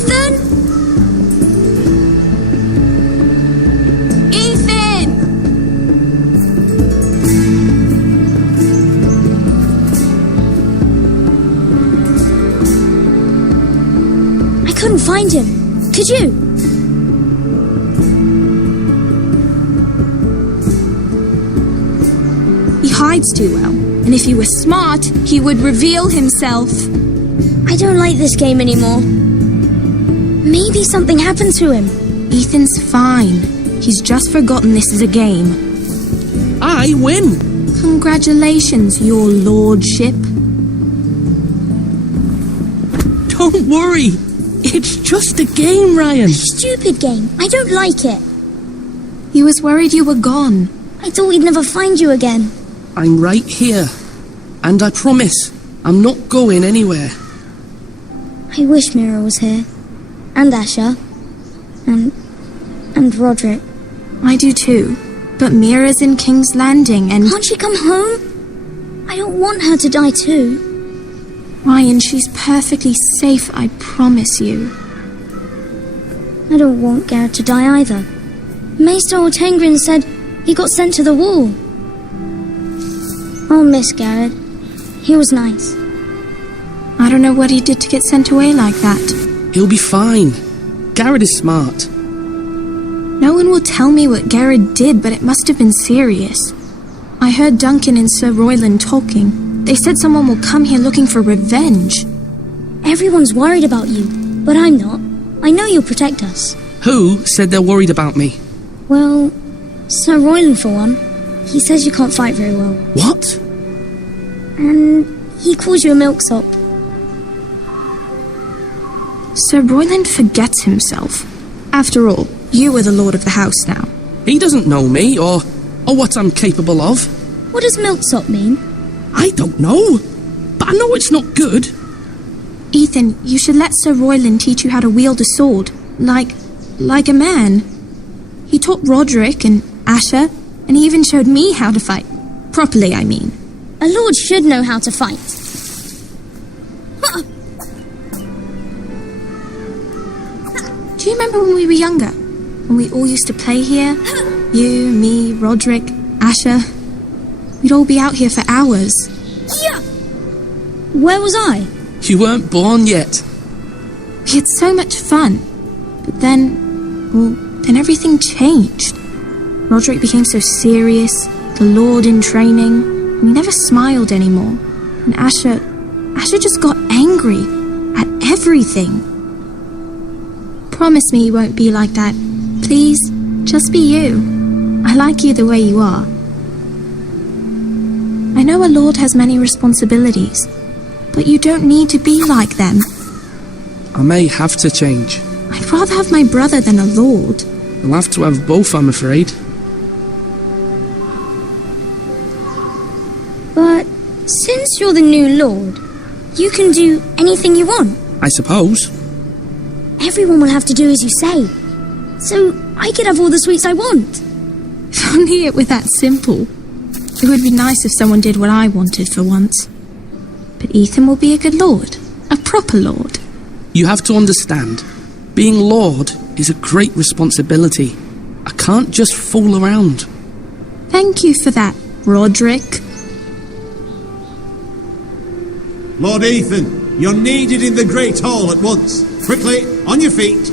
Ethan? Ethan! I couldn't find him. Could you? He hides too well, and if he were smart, he would reveal himself. I don't like this game anymore. Maybe something happened to him. Ethan's fine. He's just forgotten this is a game. I win! Congratulations, your lordship. Don't worry. It's just a game, Ryan. Stupid game. I don't like it. He was worried you were gone. I thought we'd never find you again. I'm right here. And I promise, I'm not going anywhere. I wish Mira was here. And Asher. And Roderick. I do too. But Mira's in King's Landing and... Can't she come home? I don't want her to die too. Ryan, she's perfectly safe, I promise you. I don't want Garrett to die either. Maester Ortengrin said he got sent to the wall. I'll miss Garrett. He was nice. I don't know what he did to get sent away like that. He'll be fine. Garrett is smart. No one will tell me what Garrett did, but it must have been serious. I heard Duncan and Sir Royland talking. They said someone will come here looking for revenge. Everyone's worried about you, but I'm not. I know you'll protect us. Who said they're worried about me? Well, Sir Royland for one. He says you can't fight very well. What? And he calls you a milksop. Sir Royland forgets himself. After all, you are the lord of the house now. He doesn't know me or what I'm capable of. What does milksop mean? I don't know, but I know it's not good. Ethan, you should let Sir Royland teach you how to wield a sword. Like a man. He taught Roderick and Asher, and he even showed me how to fight. Properly, I mean. A lord should know how to fight. Do you remember when we were younger? When we all used to play here? You, me, Roderick, Asher. We'd all be out here for hours. Yeah. Where was I? You weren't born yet. We had so much fun. But then everything changed. Roderick became so serious, the Lord in training, and he never smiled anymore. And Asher just got angry at everything. Promise me you won't be like that. Please, just be you. I like you the way you are. I know a lord has many responsibilities, but you don't need to be like them. I may have to change. I'd rather have my brother than a lord. I'll have to have both, I'm afraid. But since you're the new lord, you can do anything you want. I suppose. Everyone will have to do as you say. So I could have all the sweets I want. If only it were that simple. It would be nice if someone did what I wanted for once. But Ethan will be a good lord. A proper lord. You have to understand, being lord is a great responsibility. I can't just fool around. Thank you for that, Roderick. Lord Ethan, you're needed in the Great Hall at once. Quickly, on your feet.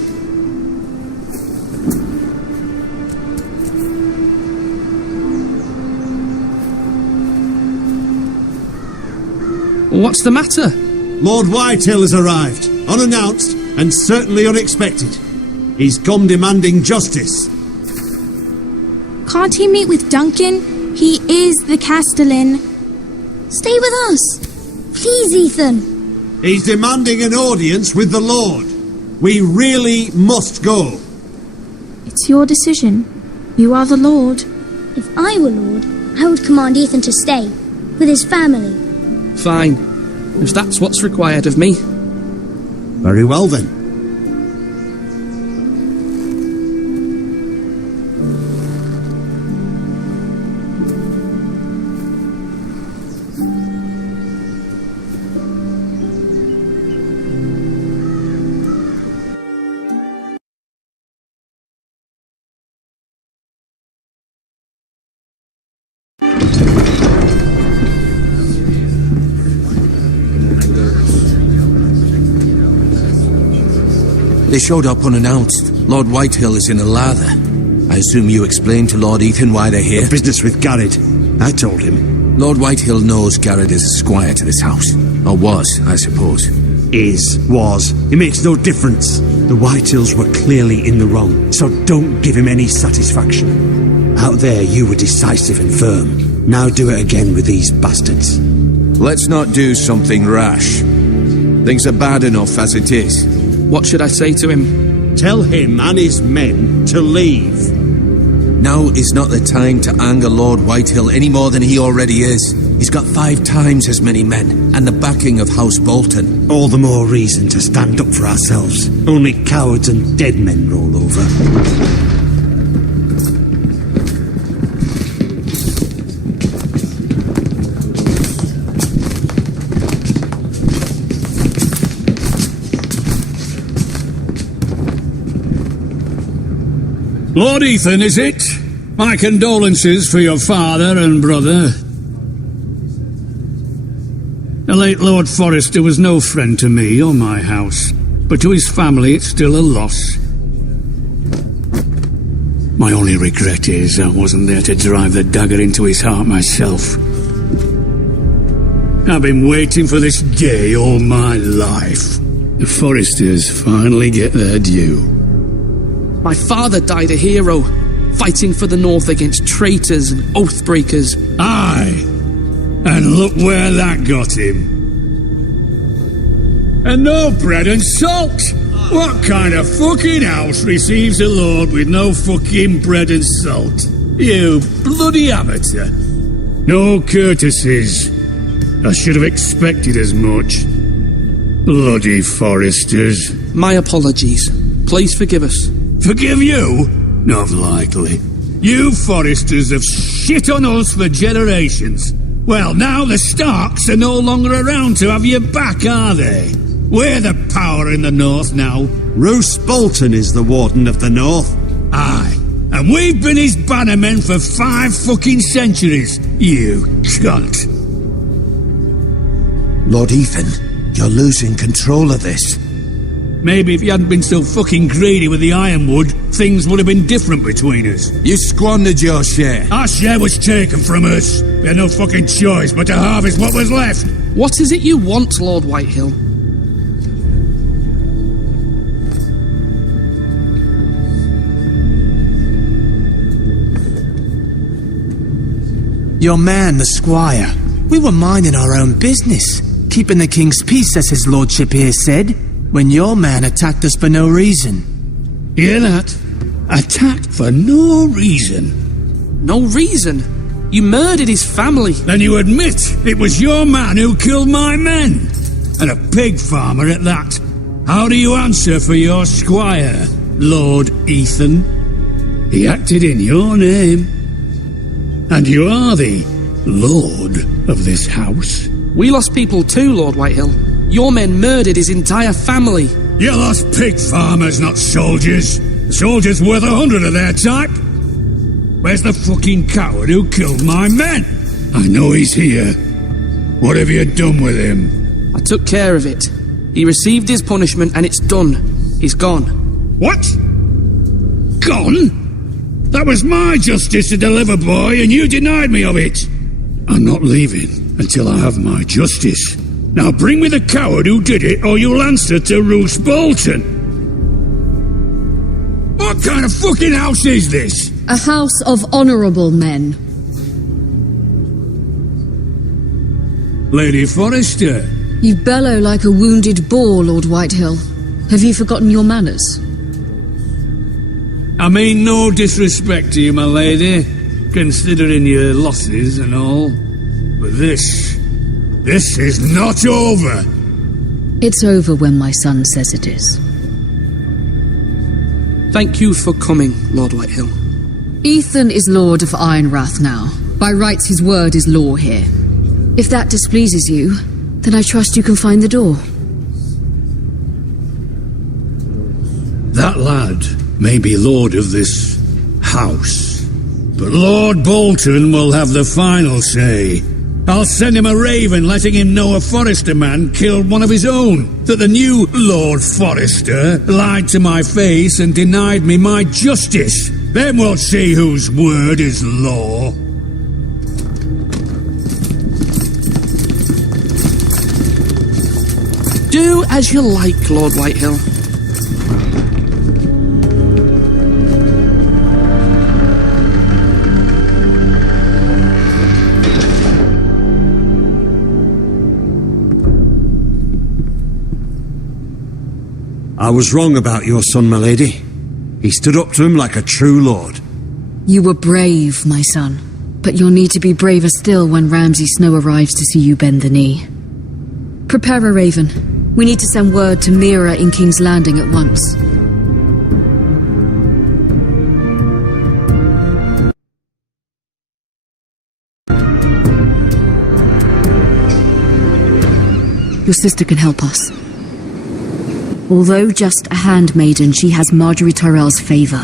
What's the matter? Lord Whitetail has arrived, unannounced and certainly unexpected. He's come demanding justice. Can't he meet with Duncan? He is the Castellan. Stay with us. Please, Ethan. He's demanding an audience with the Lord. We really must go. It's your decision. You are the lord. If I were lord, I would command Ethan to stay, with his family. Fine, if that's what's required of me. Very well then. They showed up unannounced. Lord Whitehill is in a lather. I assume you explained to Lord Ethan why they're here? The business with Garrett. I told him. Lord Whitehill knows Garrett is a squire to this house. Or was, I suppose. Was. It makes no difference. The Whitehills were clearly in the wrong, so don't give him any satisfaction. Out there, you were decisive and firm. Now do it again with these bastards. Let's not do something rash. Things are bad enough as it is. What should I say to him? Tell him and his men to leave. Now is not the time to anger Lord Whitehill any more than he already is. He's got 5 times as many men, and the backing of House Bolton. All the more reason to stand up for ourselves. Only cowards and dead men roll over. Lord Ethan, is it? My condolences for your father and brother. The late Lord Forrester was no friend to me or my house, but to his family it's still a loss. My only regret is I wasn't there to drive the dagger into his heart myself. I've been waiting for this day all my life. The Forresters finally get their due. My father died a hero, fighting for the North against traitors and oath-breakers. Aye, and look where that got him. And no bread and salt! What kind of fucking house receives a lord with no fucking bread and salt? You bloody amateur. No courtesies. I should have expected as much. Bloody Forresters. My apologies. Please forgive us. Forgive you? Not likely. You Forresters have shit on us for generations. Well, now the Starks are no longer around to have you back, are they? We're the power in the North now. Roose Bolton is the Warden of the North. Aye, and we've been his bannermen for 5 fucking centuries, you cunt. Lord Ethan, you're losing control of this. Maybe if you hadn't been so fucking greedy with the ironwood, things would have been different between us. You squandered your share. Our share was taken from us. We had no fucking choice but to harvest what was left. What is it you want, Lord Whitehill? Your man, the squire. We were minding our own business, keeping the king's peace, as his lordship here said, when your man attacked us for no reason. Hear that? Attacked for no reason. No reason? You murdered his family. Then you admit it was your man who killed my men. And a pig farmer at that. How do you answer for your squire, Lord Ethan? He acted in your name. And you are the lord of this house. We lost people too, Lord Whitehill. Your men murdered his entire family. You lost pig farmers, not soldiers. The soldiers worth 100 of their type. Where's the fucking coward who killed my men? I know he's here. What have you done with him? I took care of it. He received his punishment and it's done. He's gone. What? Gone? That was my justice to deliver, boy, and you denied me of it. I'm not leaving until I have my justice. Now bring me the coward who did it, or you'll answer to Roose Bolton. What kind of fucking house is this? A house of honourable men. Lady Forrester. You bellow like a wounded boar, Lord Whitehill. Have you forgotten your manners? I mean no disrespect to you, my lady, considering your losses and all. But this is not over. It's over when my son says it is. Thank you for coming, Lord Whitehill. Ethan is Lord of Ironrath now. By rights, his word is law here. If that displeases you, then I trust you can find the door. That lad may be lord of this house, But Lord Bolton will have the final say. I'll send him a raven letting him know a Forrester man killed one of his own. That the new Lord Forrester lied to my face and denied me my justice. Then we'll see whose word is law. Do as you like, Lord Whitehill. I was wrong about your son, my lady. He stood up to him like a true lord. You were brave, my son. But you'll need to be braver still when Ramsay Snow arrives to see you bend the knee. Prepare a raven. We need to send word to Mira in King's Landing at once. Your sister can help us. Although just a handmaiden, she has Marjorie Tyrell's favour.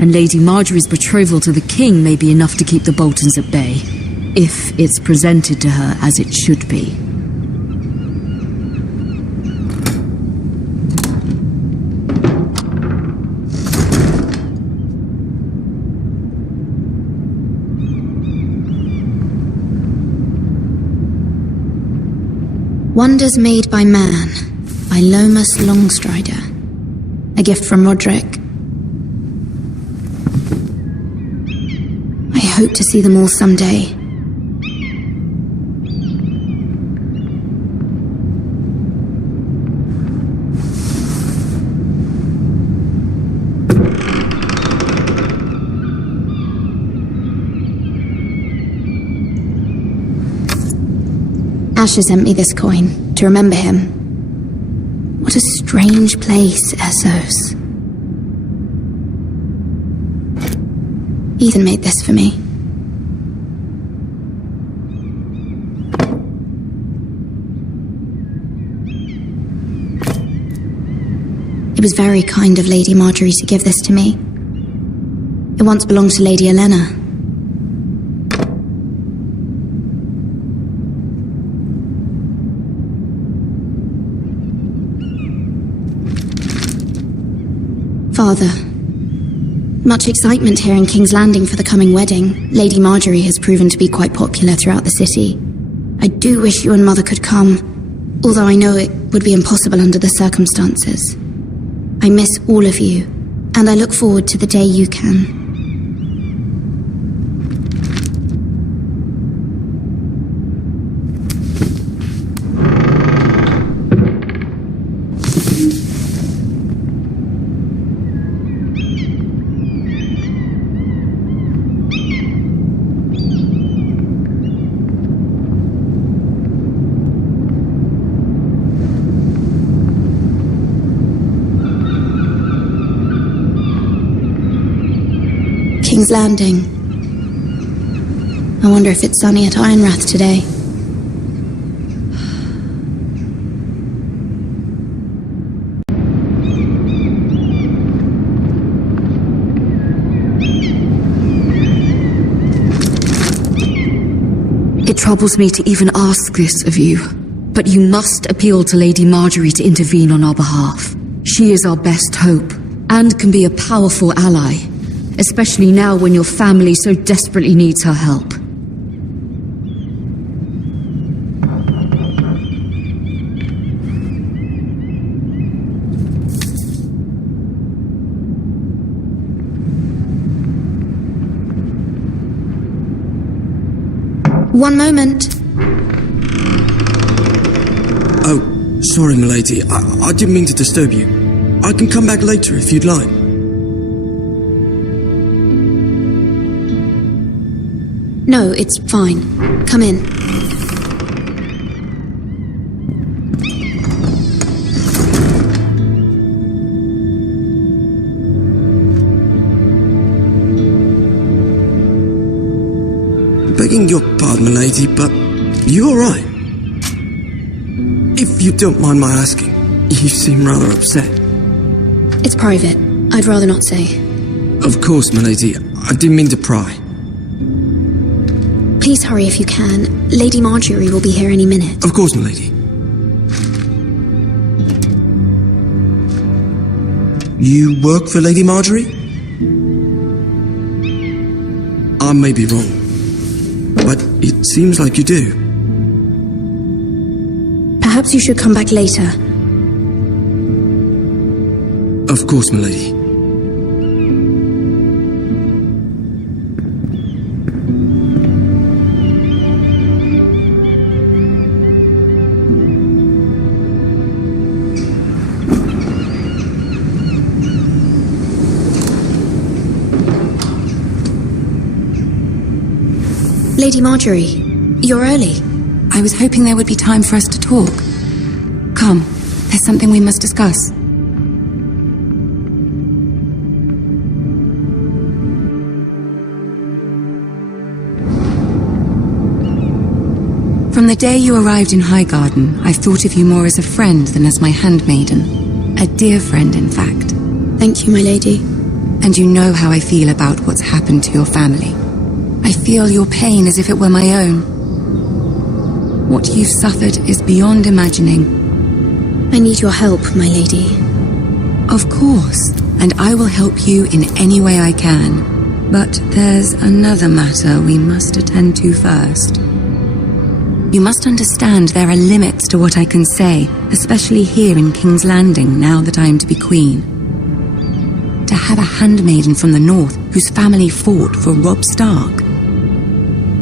And Lady Marjorie's betrothal to the king may be enough to keep the Boltons at bay, if it's presented to her as it should be. Wonders Made by Man, by Lomas Longstrider. A gift from Roderick. I hope to see them all someday. Asher sent me this coin to remember him. What a strange place, Essos. Ethan made this for me. It was very kind of Lady Marjorie to give this to me. It once belonged to Lady Elena. Father, much excitement here in King's Landing for the coming wedding. Lady Marjorie has proven to be quite popular throughout the city. I do wish you and Mother could come, although I know it would be impossible under the circumstances. I miss all of you, and I look forward to the day you can. King's Landing. I wonder if it's sunny at Ironrath today. It troubles me to even ask this of you, but you must appeal to Lady Marjorie to intervene on our behalf. She is our best hope, and can be a powerful ally. Especially now when your family so desperately needs her help. One moment. Oh, sorry, milady. I didn't mean to disturb you. I can come back later if you'd like. No, it's fine. Come in. Begging your pardon, milady, but you all right? If you don't mind my asking, you seem rather upset. It's private. I'd rather not say. Of course, milady. I didn't mean to pry. Please hurry if you can. Lady Marjorie will be here any minute. Of course, milady. You work for Lady Marjorie? I may be wrong, but it seems like you do. Perhaps you should come back later. Of course, milady. Lady Marjorie, you're early. I was hoping there would be time for us to talk. Come, there's something we must discuss. From the day you arrived in Highgarden, I've thought of you more as a friend than as my handmaiden. A dear friend, in fact. Thank you, my lady. And you know how I feel about what's happened to your family. I feel your pain as if it were my own. What you've suffered is beyond imagining. I need your help, my lady. Of course, and I will help you in any way I can. But there's another matter we must attend to first. You must understand there are limits to what I can say, especially here in King's Landing, now that I am to be queen. To have a handmaiden from the north whose family fought for Robb Stark.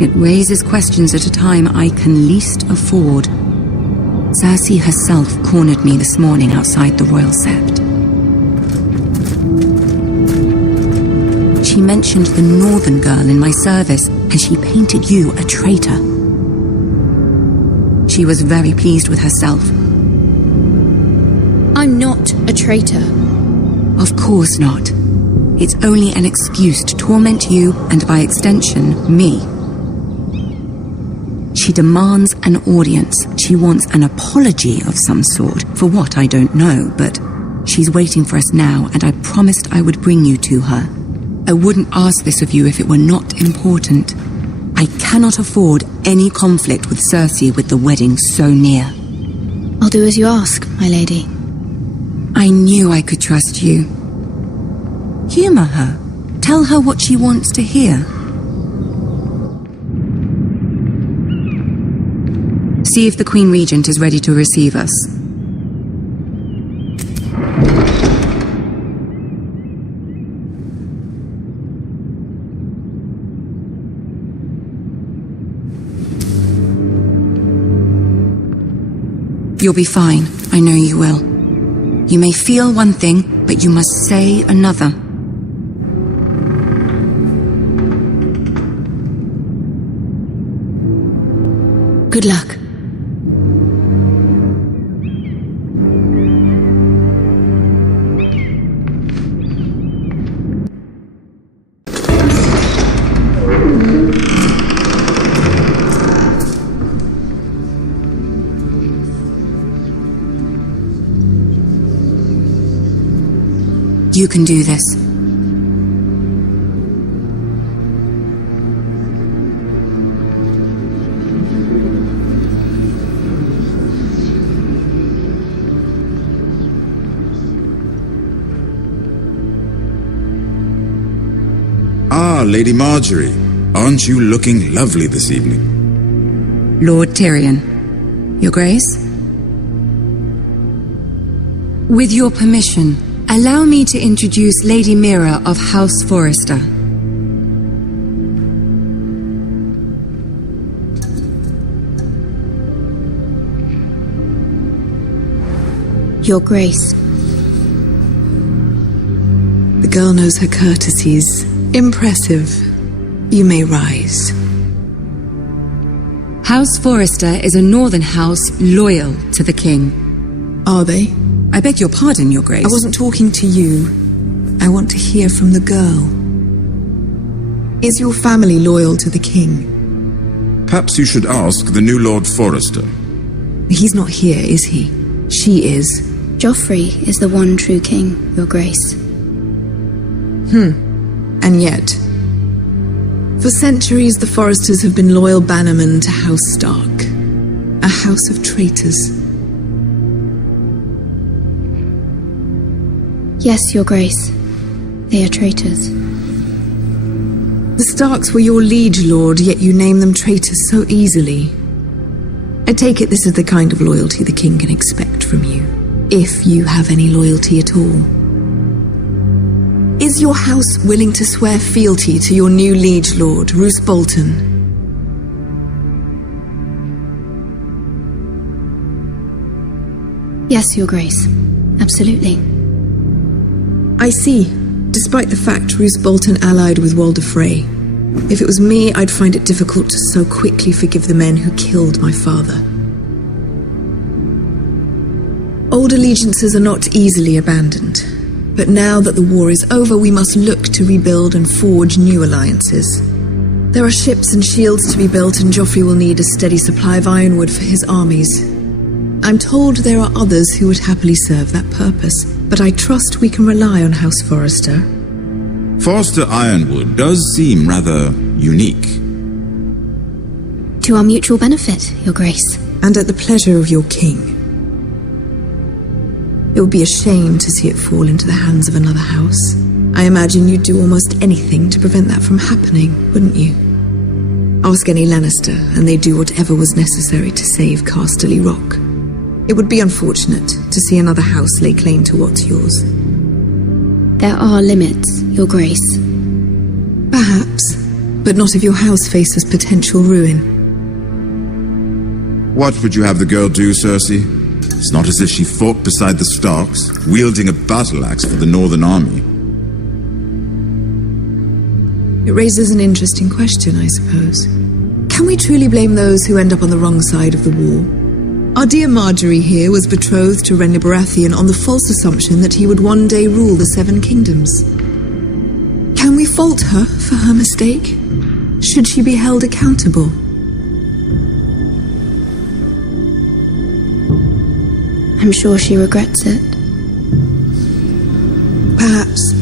It raises questions at a time I can least afford. Cersei herself cornered me this morning outside the Royal Sept. She mentioned the northern girl in my service, and she painted you a traitor. She was very pleased with herself. I'm not a traitor. Of course not. It's only an excuse to torment you, and by extension, me. She demands an audience. She wants an apology of some sort, for what I don't know, but she's waiting for us now, and I promised I would bring you to her. I wouldn't ask this of you if it were not important. I cannot afford any conflict with Cersei with the wedding so near. I'll do as you ask, my lady. I knew I could trust you. Humor her. Tell her what she wants to hear. See if the Queen Regent is ready to receive us. You'll be fine. I know you will. You may feel one thing, but you must say another. Good luck. You can do this. Ah, Lady Marjorie. Aren't you looking lovely this evening? Lord Tyrion. Your Grace? With your permission, allow me to introduce Lady Mira of House Forrester. Your Grace. The girl knows her courtesies. Impressive. You may rise. House Forrester is a northern house loyal to the king. Are they? I beg your pardon, Your Grace. I wasn't talking to you. I want to hear from the girl. Is your family loyal to the king? Perhaps you should ask the new Lord Forrester. He's not here, is he? She is. Joffrey is the one true king, Your Grace. And yet, For centuries, the Foresters have been loyal bannermen to House Stark, a house of traitors. Yes, Your Grace. They are traitors. The Starks were your liege lord, yet you name them traitors so easily. I take it this is the kind of loyalty the king can expect from you, if you have any loyalty at all. Is your house willing to swear fealty to your new liege lord, Roose Bolton? Yes, Your Grace. Absolutely. I see. Despite the fact Roose Bolton allied with Walder Frey. If it was me, I'd find it difficult to so quickly forgive the men who killed my father. Old allegiances are not easily abandoned. But now that the war is over, we must look to rebuild and forge new alliances. There are ships and shields to be built, and Joffrey will need a steady supply of ironwood for his armies. I'm told there are others who would happily serve that purpose, but I trust we can rely on House Forrester. Forster Ironwood does seem rather unique. To our mutual benefit, Your Grace. And at the pleasure of your king. It would be a shame to see it fall into the hands of another house. I imagine you'd do almost anything to prevent that from happening, wouldn't you? Ask any Lannister, and they'd do whatever was necessary to save Casterly Rock. It would be unfortunate to see another house lay claim to what's yours. There are limits, Your Grace. Perhaps, but not if your house faces potential ruin. What would you have the girl do, Cersei? It's not as if she fought beside the Starks, wielding a battle axe for the Northern Army. It raises an interesting question, I suppose. Can we truly blame those who end up on the wrong side of the war? Our dear Marjorie here was betrothed to Renly Baratheon on the false assumption that he would one day rule the Seven Kingdoms. Can we fault her for her mistake? Should she be held accountable? I'm sure she regrets it. Perhaps.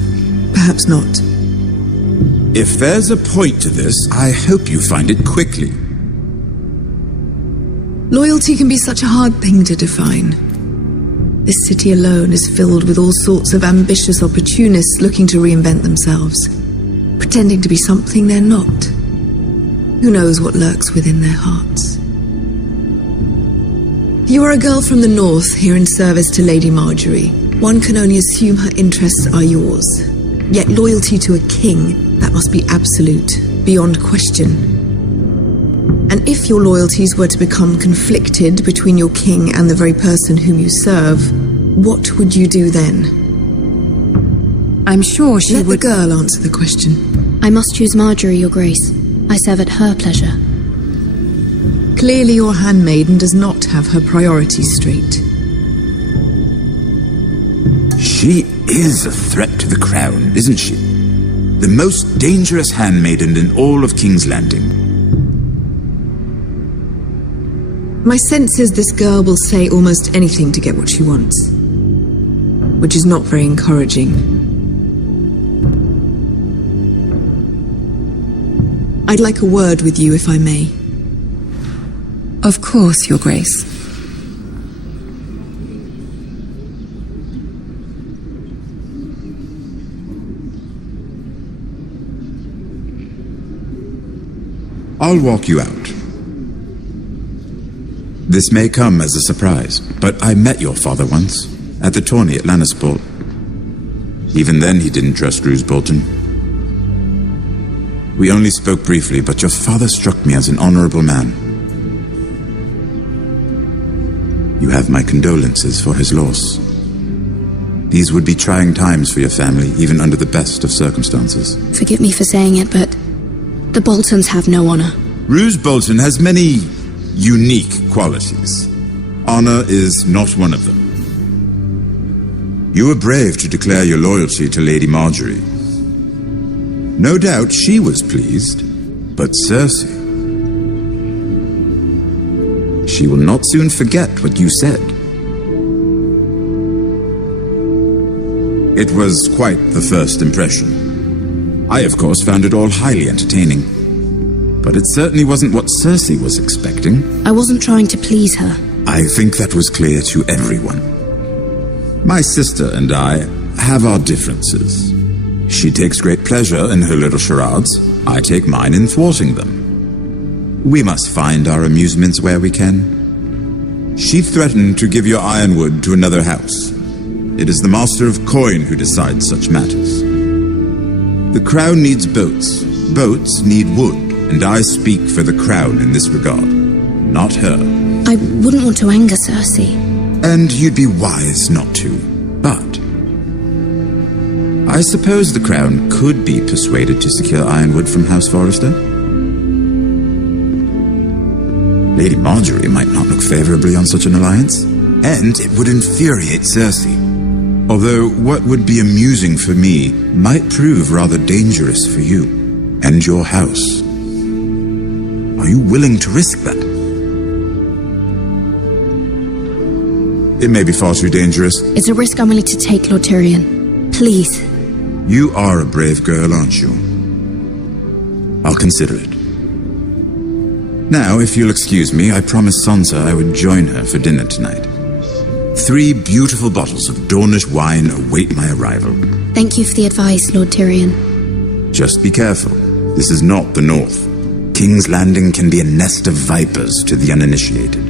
Perhaps not. If there's a point to this, I hope you find it quickly. Loyalty can be such a hard thing to define. This city alone is filled with all sorts of ambitious opportunists looking to reinvent themselves, pretending to be something they're not. Who knows what lurks within their hearts? You are a girl from the north here in service to Lady Marjorie. One can only assume her interests are yours. Yet loyalty to a king, that must be absolute, beyond question. And if your loyalties were to become conflicted between your king and the very person whom you serve, what would you do then? I'm sure she would... Let the girl answer the question. I must choose Marjorie, Your Grace. I serve at her pleasure. Clearly your handmaiden does not have her priorities straight. She is a threat to the crown, isn't she? The most dangerous handmaiden in all of King's Landing. My sense is this girl will say almost anything to get what she wants. Which is not very encouraging. I'd like a word with you, if I may. Of course, Your Grace. I'll walk you out. This may come as a surprise, but I met your father once, at the tourney at Lannisport. Even then he didn't trust Roose Bolton. We only spoke briefly, but your father struck me as an honorable man. You have my condolences for his loss. These would be trying times for your family, even under the best of circumstances. Forgive me for saying it, but the Boltons have no honor. Roose Bolton has many unique qualities. Honor is not one of them. You were brave to declare your loyalty to Lady Marjorie. No doubt she was pleased, but Cersei... she will not soon forget what you said. It was quite the first impression. I, of course, found it all highly entertaining. But it certainly wasn't what Cersei was expecting. I wasn't trying to please her. I think that was clear to everyone. My sister and I have our differences. She takes great pleasure in her little charades. I take mine in thwarting them. We must find our amusements where we can. She threatened to give your ironwood to another house. It is the Master of Coin who decides such matters. The crown needs boats. Boats need wood, and I speak for the crown in this regard, not her. I wouldn't want to anger Cersei. And you'd be wise not to. But I suppose the crown could be persuaded to secure ironwood from House Forrester. Lady Marjorie might not look favorably on such an alliance, and it would infuriate Cersei. Although what would be amusing for me might prove rather dangerous for you and your house. Are you willing to risk that? It may be far too dangerous. It's a risk I'm willing to take, Lord Tyrion. Please. You are a brave girl, aren't you? I'll consider it. Now, if you'll excuse me, I promised Sansa I would join her for dinner tonight. 3 beautiful bottles of Dornish wine await my arrival. Thank you for the advice, Lord Tyrion. Just be careful. This is not the North. King's Landing can be a nest of vipers to the uninitiated.